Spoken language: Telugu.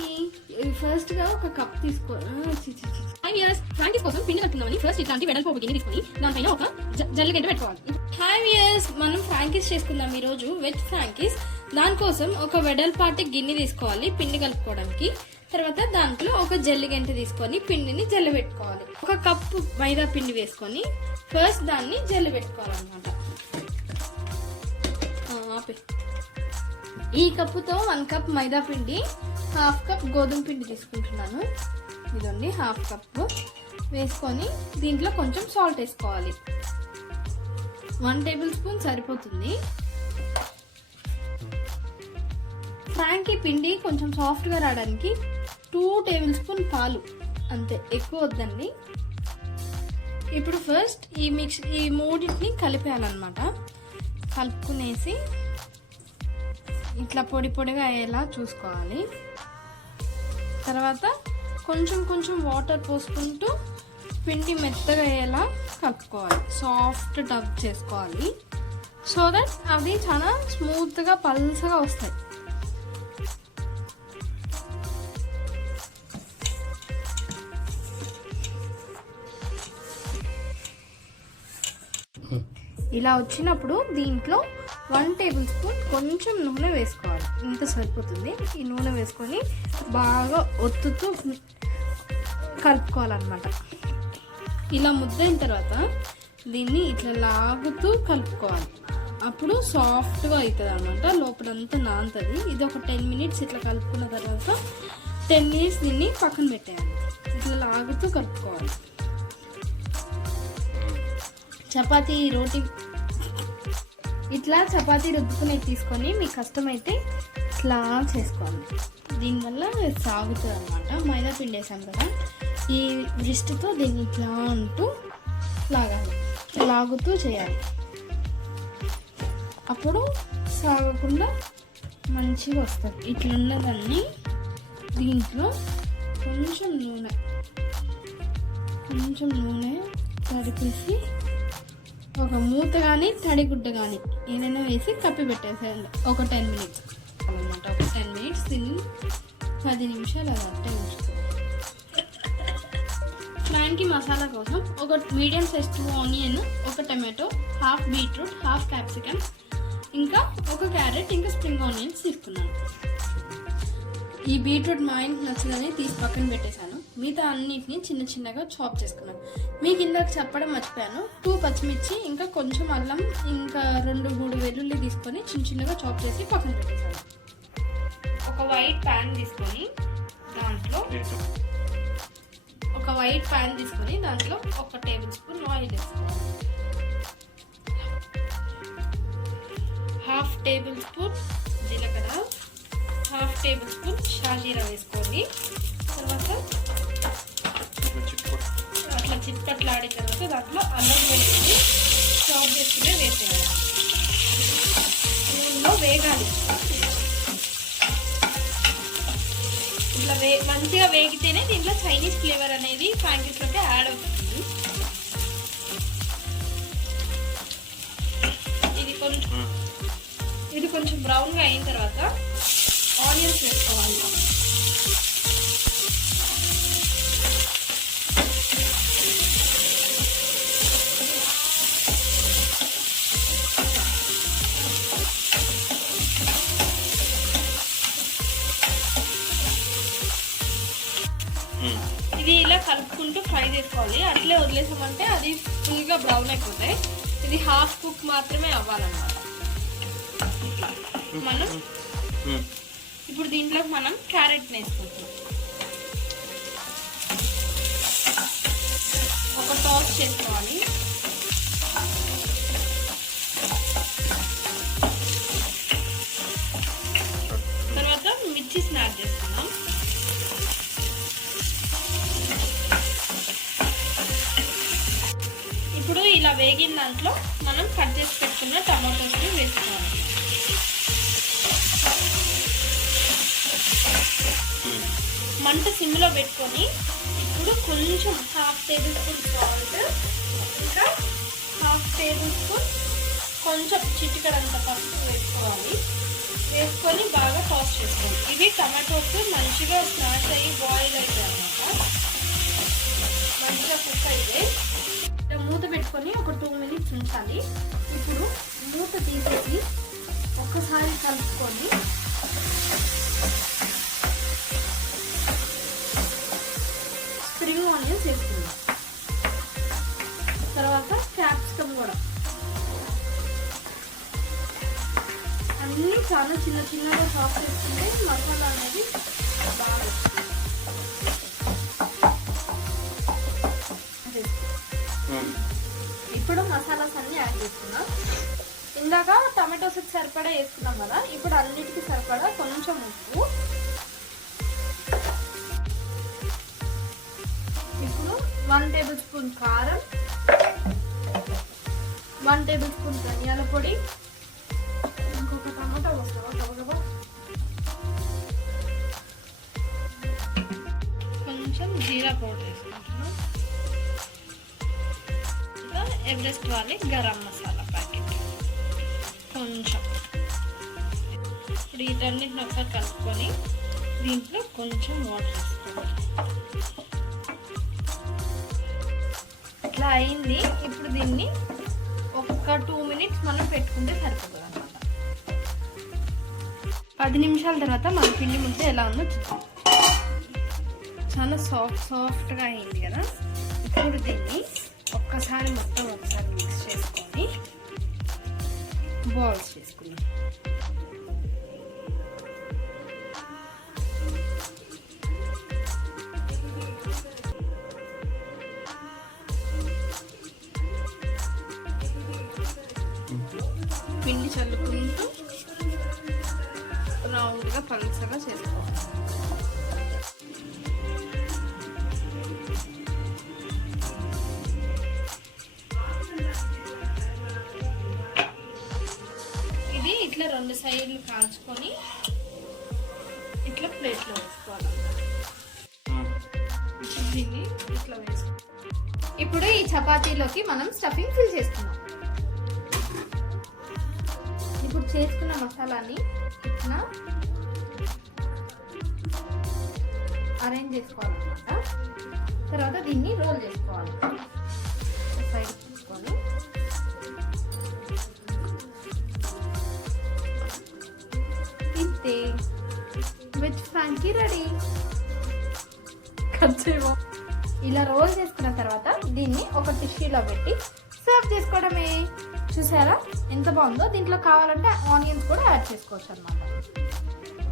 ఏంటి ఫస్ట్గా ఒక కప్ తీసుకో. 5 years ఫ్రాంకీస్ కోసం పిండి కట్టుకుందామని ఫస్ట్ ఇట్లాంటి వెడల్పు గిన్నె తీసుకొని దానిపైన ఒక జల్లిగడ్డ పెట్టుకోవాలి. 5 years మనం ఫ్రాంకీస్ చేసుకుందాం ఈరోజు, వెజ్ ఫ్రాంకీస్. దానికోసం ఒక వెడల్పాటి గిన్నె తీసుకోవాలి పిండి కలుపుకోవడానికి. తర్వాత దాంట్లో ఒక జల్లిగంట తీసుకొని పిండిని జల్లి పెట్టుకోవాలి. ఒక కప్పు మైదా పిండి వేసుకొని ఫస్ట్ దాన్ని జల్లి పెట్టుకోవాలన్నమాట. ఈ కప్పుతో 1 కప్ మైదా పిండి, 1/2 కప్ గోధుమ పిండి తీసుకుంటున్నాను. ఇదండి 1/2 కప్పు వేసుకొని దీంట్లో కొంచెం సాల్ట్ వేసుకోవాలి. 1 టేబుల్ స్పూన్ సరిపోతుంది. ఫ్రాంకీ పిండి కొంచెం సాఫ్ట్గా రావడానికి 2 టేబుల్ స్పూన్ పాలు, అంతే, ఎక్కువ వద్దండి. ఇప్పుడు ఫస్ట్ ఈ మూడింటిని కలిపేయాలన్నమాట. కలుపుకునేసి ఇట్లా పొడి పొడిగా అయ్యేలా చూసుకోవాలి. తర్వాత కొంచెం వాటర్ పోసుకుంటూ పిండి మెత్తగా అయ్యేలా కలుపుకోవాలి. సాఫ్ట్ డబ్ చేసుకోవాలి సో దట్ అవి చాలా స్మూత్గా పల్సగా వస్తాయి. ఇలా వచ్చినప్పుడు దీంట్లో 1 టేబుల్ స్పూన్ కొంచెం నూనె వేసుకోవాలి. ఇంత సరిపోతుంది. ఈ నూనె వేసుకొని బాగా ఒత్తుతూ కలుపుకోవాలన్నమాట. ఇలా ముద్దైన తర్వాత దీన్ని ఇట్లా లాగుతూ కలుపుకోవాలి. అప్పుడు సాఫ్ట్గా అవుతుంది అన్నమాట, లోపలంతా నానుతుంది. ఇది ఒక 10 minutes ఇట్లా కలుపుకున్న తర్వాత 10 minutes దీన్ని పక్కన పెట్టేయాలి. ఇట్లా లాగుతూ కలుపుకోవాలి. చపాతీ రోటీ ఇట్లా చపాతీ రుద్దుకునేది తీసుకొని మీకు కష్టమైతే ఇట్లా చేసుకోవాలి. దీనివల్ల సాగుతుంది అన్నమాట. మైదా పిండి వేసాం కదా, ఈ రిస్ట్తో దీన్ని ఇట్లా అంటూ లాగాలి, లాగుతూ చేయాలి. అప్పుడు సాగకుండా మంచిగా వస్తుంది. ఇట్లున్నదాన్ని దీంట్లో కొంచెం నూనె తడిపేసి ఒక మూత కానీ తడిగుడ్డ కానీ ఏదైనా వేసి కప్పి పెట్టేసేయాలి. ఒక 10 minutes అన్నమాట. ఒక 10 minutes దీన్ని 10 నిమిషాలు అలా అట్టే ఉంచుకోవాలి. దానికి మసాలా కోసం ఒక మీడియం సైజ్ 2 ఆనియన్, ఒక టమాటో, 1/2 బీట్రూట్, 1/2 క్యాప్సికమ్, ఇంకా ఒక క్యారెట్, ఇంకా స్ప్రింగ్ ఆనియన్స్ తీసుకున్నాను. ఈ బీట్రూట్ మా ఇంటికి నచ్చదని తీసి పక్కన పెట్టేశాను. మిగతా అన్నిటిని చిన్నగా చాప్ చేసుకున్నాను. మీకు ఇందాక చెప్పడం మర్చిపోయాను, 2 పచ్చిమిర్చి, ఇంకా కొంచెం అల్లం, ఇంకా 2-3 వెల్లుల్లి తీసుకొని చిన్నగా చాప్ చేసి పక్కన పెట్టేశాను. ఒక వైట్ ప్యాన్ తీసుకొని దాంట్లో 1 టేబుల్ స్పూన్ ఆయిల్ వేసుకోవాలి. 1/2 టేబుల్ స్పూన్ జీలకర్ర, 1/2 టేబుల్ స్పూన్ షాజీరా వేసుకోండి. తర్వాత అట్లా చిట్పట్లాడిన తర్వాత దాంట్లో అల్లం వెల్లుల్లి చాప్ చేసుకునే వేసేయాలి. నూనెలో వేగాలి. ఇట్లా మంచిగా వేగితేనే దీంట్లో చైనీస్ ఫ్లేవర్ అనేది ఫ్రాంకీస్లోకి యాడ్ అవుతుంది. ఇది కొంచెం బ్రౌన్గా అయిన తర్వాత ఆనియన్స్ వేసుకోవాలి. ఇది ఇలా కలుపుకుంటూ ఫ్రై చేసుకోవాలి. అట్లే వదిలేసామంటే అది ఫుల్గా బ్రౌన్ అయిపోతాయి. ఇది 1/2 కుక్ మాత్రమే అవ్వాలన్నమాట. మనం ఇప్పుడు దీంట్లో మనం క్యారెట్ వేసుకుంటాం. ఒక టాస్ చేసుకోవాలి. తర్వాత మిర్చి స్నాప్ చేసుకుందాం. ఇప్పుడు ఇలా వేగిన దాంట్లో మనం కట్ చేసి పెట్టుకున్న టమాటోస్ని వేసుకోవాలి. మంట సిమ్లో పెట్టుకొని ఇప్పుడు కొంచెం 1/2 టేబుల్ స్పూన్ సాల్ట్, ఇంకా 1/2 టేబుల్ స్పూన్ కొంచెం చిటికెడంత పసుపు వేసుకోవాలి. వేసుకొని బాగా టాస్ చేసుకోండి. ఇవి టమాటోస్ మంచిగా స్మాష్ అయ్యి బాయిల్ అవుతాయి అన్నమాట. మంచిగా కుక్ అయితే మూత పెట్టుకొని ఒక 2 minutes ఉంచాలి. ఇప్పుడు మూత తీసేసి ఒక్కసారి కలుపుకొని స్ప్రింగ్ ఆనియన్స్ వేసుకుందాం. తర్వాత క్యాప్సికమ్ కూడా అన్నీ చాలా చిన్న చిన్నగా చాప్ చేసుకుంటే మసాలా అనేది బాగా ఇప్పుడు మసాలాస్ అన్నీ యాడ్ చేసుకున్నాం. ఇందాక టమాటోస్కి సరిపడా వేసుకున్నాం కదా, ఇప్పుడు అన్నిటికీ సరిపడా కొంచెం ఉప్పు, ఇప్పుడు 1 tablespoon కారం, 1 tablespoon ధనియాల పొడి, ఇంకొక టమాటా వస్తావా గబగబా, కొంచెం జీరా పౌడర్ వేసుకుంటున్నాం, ఇంకా ఎవరెస్ట్ వారి గరం మసాలా ప్యాకెట్ కొంచెం. ఇప్పుడు వీటన్నిటిని ఒకసారి కలుపుకొని దీంట్లో కొంచెం వాటర్ వేసుకోవాలి. ఇట్లా అయింది. ఇప్పుడు దీన్ని ఒక 2 minutes మనం పెట్టుకుంటే సరిపోతుంది అన్నమాట. 10 నిమిషాల తర్వాత మన పిండి ముద్ద ఎలా ఉందో చూద్దాం. చాలా సాఫ్ట్గా అయింది కదా. ఇప్పుడు దీన్ని ఒక్కసారి మొత్తం ఒకసారి మిక్స్ చేసుకొని బాల్స్ చేసుకుందాం. పిండి చల్లుకుంటూ రౌండ్గా పలుచగా చేసుకోవాలి. ఇది ఇట్లా 2 సైడ్లు కాల్చుకొని ఇట్లా ప్లేట్లో వేసుకోవాలన్నమాట. దీన్ని ఇట్లా వేసుకోవాలి. ఇప్పుడు ఈ చపాతీలోకి మనం స్టఫింగ్ ఫిల్ చేసుకున్నాం. ఇప్పుడు చేసుకున్న మసాలాని ఇట్లా అరేంజ్ చేసుకోవాలన్నమాట. తర్వాత దీన్ని రోల్ చేసుకోవాలి. సైడ్ తీసుకొని ఇంతే, వెజ్ ఫ్రాంకీ రెడీ. ఇలా రోల్ చేసుకున్న తర్వాత దీన్ని ఒక టిష్యూలో పెట్టి సర్వ్ చేసుకోవడమే. చూసారా ఎంత బాగుందో. దీంట్లో కావాలంటే ఆనియన్స్ కూడా యాడ్ చేసుకోవచ్చు అన్నమాట.